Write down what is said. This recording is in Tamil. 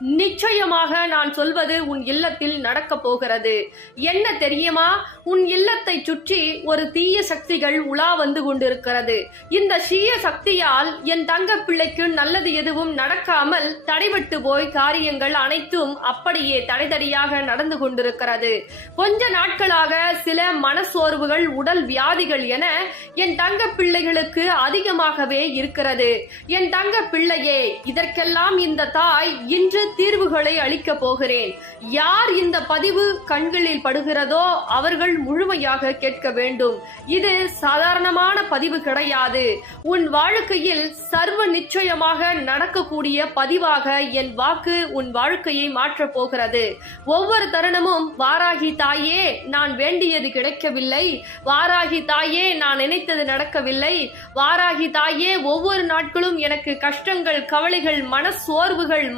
நிச்சயமாக நான் சொல்வது உன் இல்லத்தில் நடக்கப் போகிறது. என்ன தெரியுமா? உன் இல்லத்தை சுற்றி ஒரு தீய சக்திகள் உலா வந்து கொண்டிருக்கிறது. இந்த தீய சக்தியால் என் தங்க பிள்ளைக்கு நல்லது எதுவும் நடக்காமல் தடைபட்டு போய் காரியங்கள் அனைத்தும் அப்படியே தடைதடியாக நடந்து கொண்டிருக்கிறது. கொஞ்ச நாட்களாக சில மனசோர்வுகள், உடல் வியாதிகள் என என் தங்க பிள்ளைகளுக்கு அதிகமாகவே இருக்கிறது. என் தங்க பிள்ளையே, இதற்கெல்லாம் இந்த தாய் இன்று தீர்வுகளை அளிக்கப் போகிறேன். யார் இந்த பதிவு கண்களில் படுகிறதோ அவர்கள் முழுமையாக கேட்க வேண்டும். இது சாதாரணமான பதிவு கிடையாது. உன் வாழ்க்கையில் சர்வ நிச்சயமாக நடக்கக்கூடிய பதிவாக என் வாக்கு உன் வாழ்க்கையை மாற்றப் போகிறது. ஒவ்வொரு தருணமும் வாராகி தாயே, நான் வேண்டியது கிடைக்கவில்லை, வாராகி தாயே, நான் நினைத்தது நடக்கவில்லை, வாராகி தாயே, ஒவ்வொரு நாட்களும் எனக்கு கஷ்டங்கள், கவலைகள், மன சோர்வுகள்